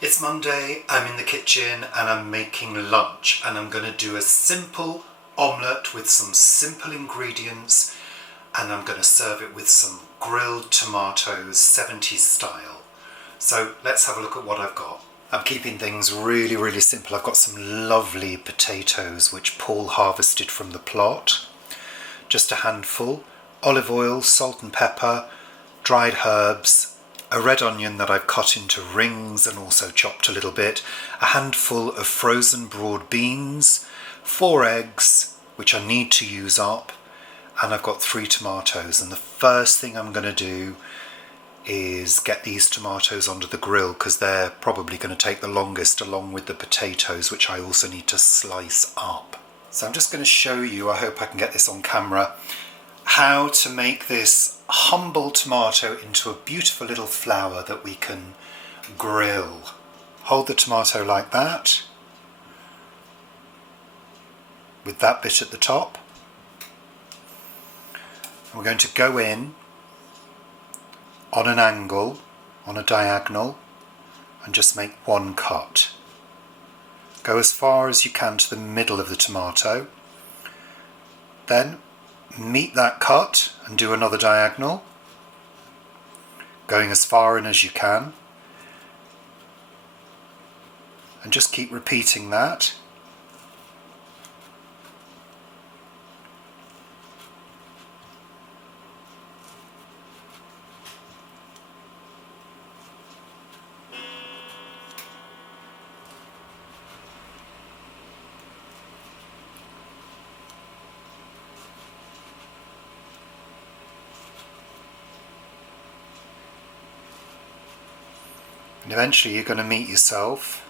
It's Monday, I'm in the kitchen and I'm making lunch, and I'm going to do a simple omelette with some simple ingredients, and I'm going to serve it with some grilled tomatoes 70s style. So let's have a look at what I've got. I'm keeping things really simple. I've got some lovely potatoes which Paul harvested from the plot. Just a handful, olive oil, salt and pepper, dried herbs, a red onion that I've cut into rings and also chopped a little bit, a handful of frozen broad beans, 4 eggs, which I need to use up, and I've got 3 tomatoes. And the first thing I'm going to do is get these tomatoes onto the grill because they're probably going to take the longest, along with the potatoes, which I also need to slice up. So I'm just going to show you, I hope I can get this on camera, how to make this humble tomato into a beautiful little flower that we can grill. Hold the tomato like that, with that bit at the top. And we're going to go in on an angle, on a diagonal, and just make 1 cut. Go as far as you can to the middle of the tomato. Then meet that cut and do another diagonal, going as far in as you can, and just keep repeating that. And eventually you're going to meet yourself.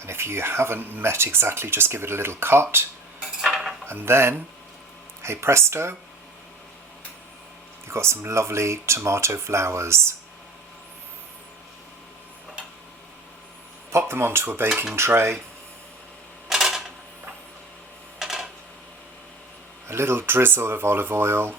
And if you haven't met exactly, just give it a little cut. And then, hey presto, you've got some lovely tomato flowers. Pop them onto a baking tray. A little drizzle of olive oil.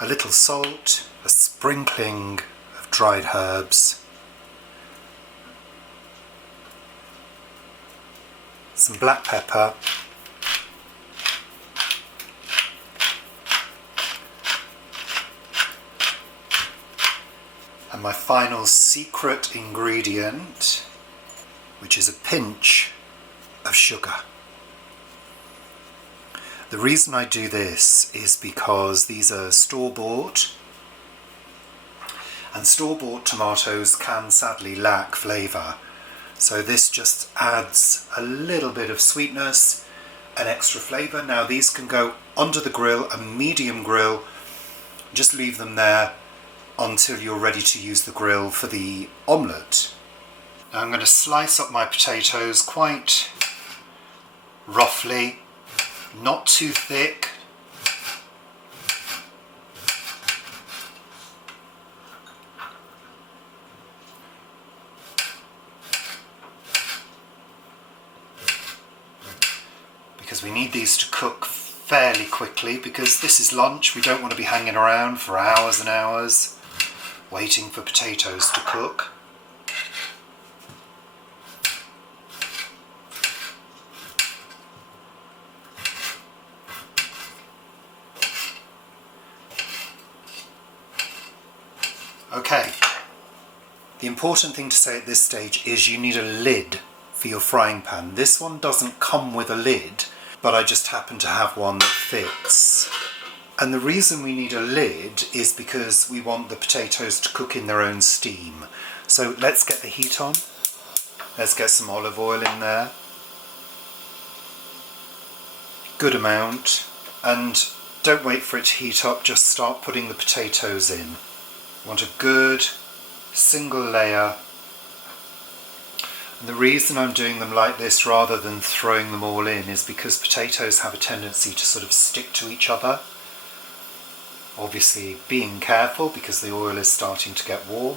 A little salt, a sprinkling of dried herbs. Some black pepper, and my final secret ingredient, which is a pinch of sugar. The reason I do this is because these are store-bought, and store-bought tomatoes can sadly lack flavour. So this just adds a little bit of sweetness and extra flavour. Now these can go under the grill, a medium grill. Just leave them there until you're ready to use the grill for the omelette. Now I'm going to slice up my potatoes quite roughly, not too thick. Because we need these to cook fairly quickly, because this is lunch. We don't want to be hanging around for hours and hours waiting for potatoes to cook. Okay, the important thing to say at this stage is you need a lid for your frying pan. This one doesn't come with a lid, but I just happen to have one that fits. And the reason we need a lid is because we want the potatoes to cook in their own steam. So let's get the heat on. Let's get some olive oil in there. Good amount. And don't wait for it to heat up, just start putting the potatoes in. You want a good single layer. And the reason I'm doing them like this rather than throwing them all in is because potatoes have a tendency to sort of stick to each other. Obviously being careful because the oil is starting to get warm.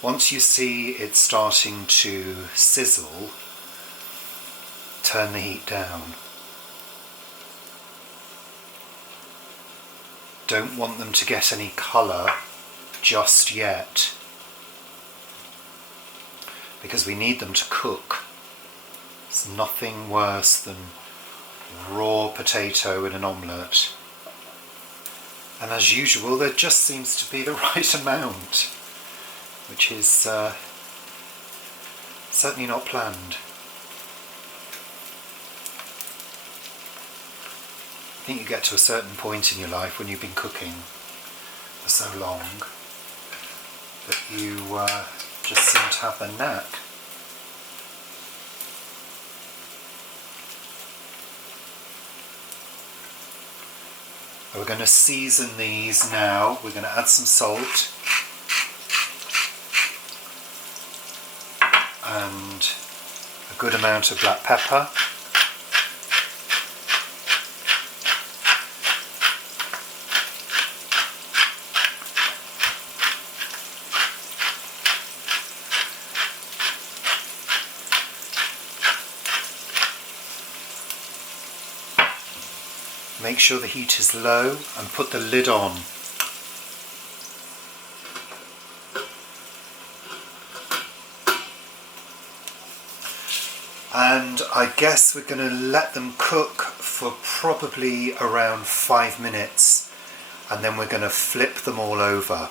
Once you see it's starting to sizzle, turn the heat down. Don't want them to get any colour just yet, because we need them to cook. There's nothing worse than raw potato in an omelette. And as usual, there just seems to be the right amount, which is certainly not planned. I think you get to a certain point in your life when you've been cooking for so long that you just seem to have the knack. We're going to season these now. We're going to add some salt and a good amount of black pepper. Make sure the heat is low and put the lid on. And I guess we're going to let them cook for probably around 5 minutes, and then we're going to flip them all over.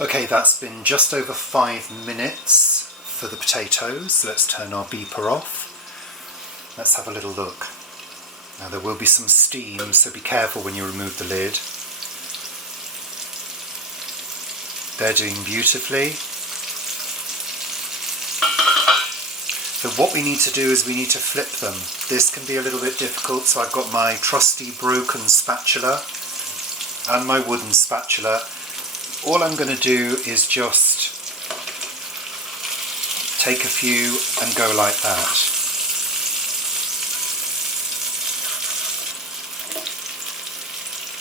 Okay, that's been just over 5 minutes for the potatoes. Let's turn our beeper off. Let's have a little look. Now there will be some steam, so be careful when you remove the lid. They're doing beautifully. So what we need to do is we need to flip them. This can be a little bit difficult, so I've got my trusty broken spatula and my wooden spatula. All I'm going to do is just take a few and go like that.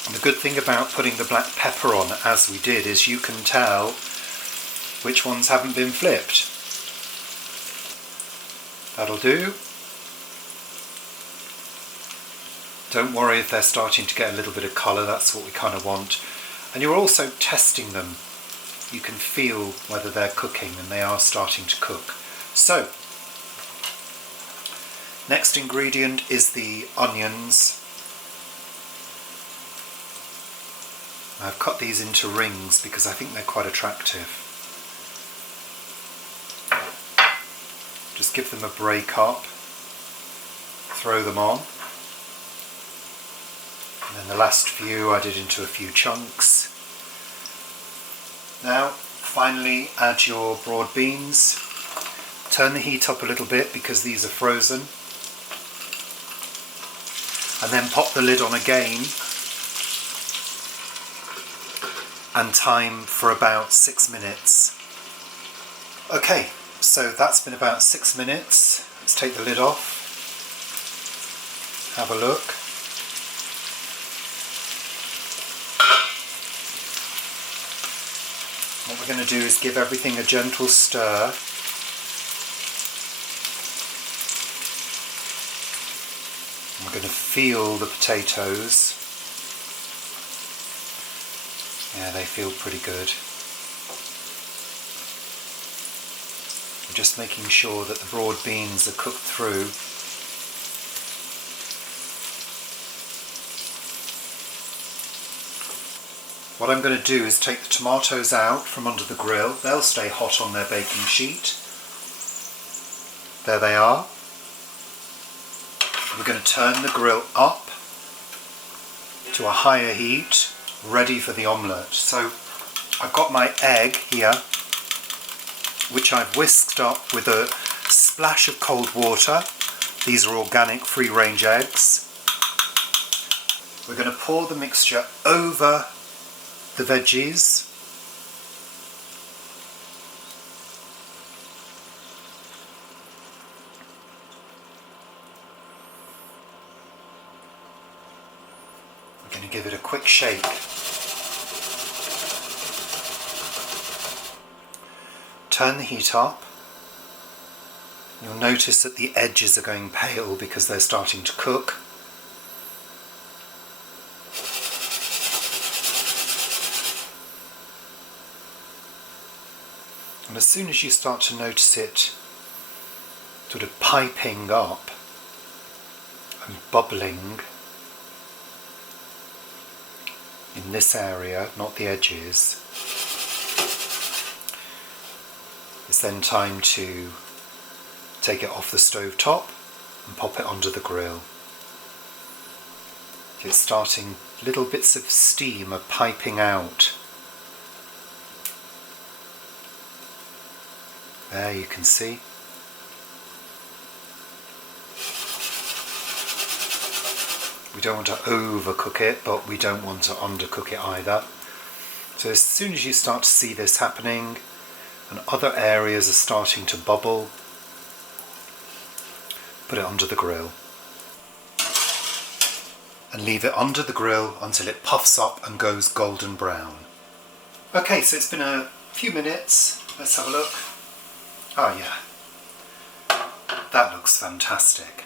And the good thing about putting the black pepper on as we did is you can tell which ones haven't been flipped. That'll do. Don't worry if they're starting to get a little bit of colour, that's what we kind of want. And you're also testing them. You can feel whether they're cooking, and they are starting to cook. So, next ingredient is the onions. I've cut these into rings because I think they're quite attractive. Just give them a break up, throw them on, and then the last few I did into a few chunks. Now finally add your broad beans. Turn the heat up a little bit because these are frozen, and then pop the lid on again and time for about 6 minutes. Okay, so that's been about 6 minutes. Let's take the lid off, have a look. What we're going to do is give everything a gentle stir. We're going to feel the potatoes. Yeah, they feel pretty good. I'm just making sure that the broad beans are cooked through. What I'm going to do is take the tomatoes out from under the grill. They'll stay hot on their baking sheet. There they are. We're going to turn the grill up to a higher heat, ready for the omelette. So I've got my egg here, which I've whisked up with a splash of cold water. These are organic free-range eggs. We're going to pour the mixture over the veggies. I'm going to give it a quick shake. Turn the heat up. You'll notice that the edges are going pale because they're starting to cook. And as soon as you start to notice it sort of piping up and bubbling in this area, not the edges, it's then time to take it off the stove top and pop it onto the grill. It's starting, little bits of steam are piping out. There you can see. We don't want to overcook it, but we don't want to undercook it either. So as soon as you start to see this happening and other areas are starting to bubble, put it under the grill. And leave it under the grill until it puffs up and goes golden brown. Okay, so it's been a few minutes. Let's have a look. Oh yeah, that looks fantastic.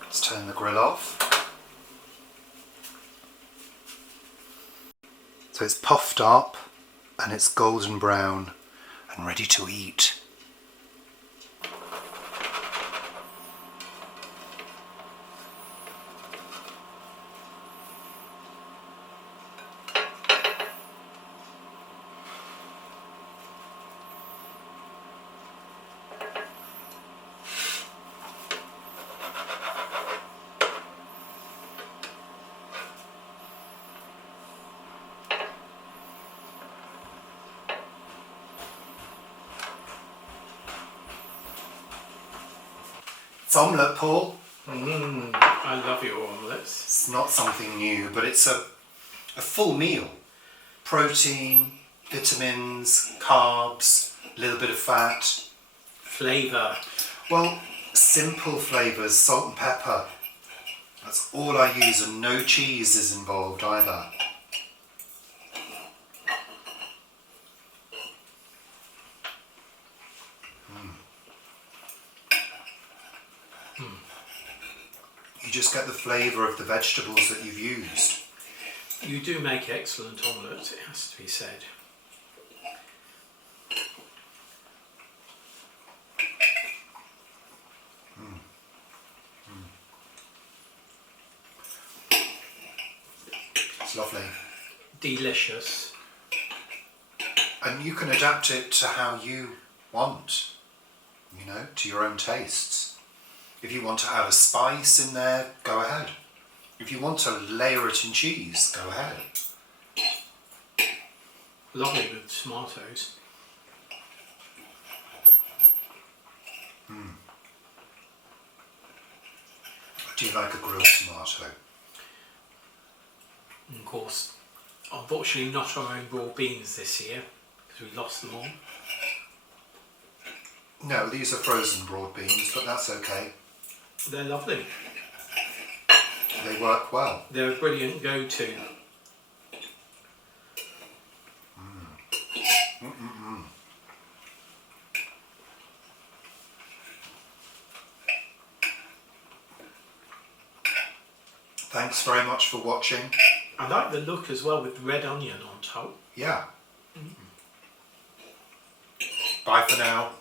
Let's turn the grill off. So it's puffed up and it's golden brown and ready to eat. It's omelette, Paul. I love your omelettes. It's not something new, but it's a full meal. Protein, vitamins, carbs, a little bit of fat. Flavour. Well, simple flavours, salt and pepper. That's all I use, and no cheese is involved either. You just get the flavour of the vegetables that you've used. You do make excellent omelettes, it has to be said. It's lovely. Delicious. And you can adapt it to how you want, you know, to your own tastes. If you want to add a spice in there, go ahead. If you want to layer it in cheese, go ahead. Lovely with tomatoes. I do like a grilled tomato. And of course, unfortunately not our own raw beans this year, because we lost them all. No, these are frozen broad beans, but that's okay. They're lovely. They work well. They're a brilliant go-to. Thanks very much for watching. I like the look as well with red onion on top. Yeah. Bye for now.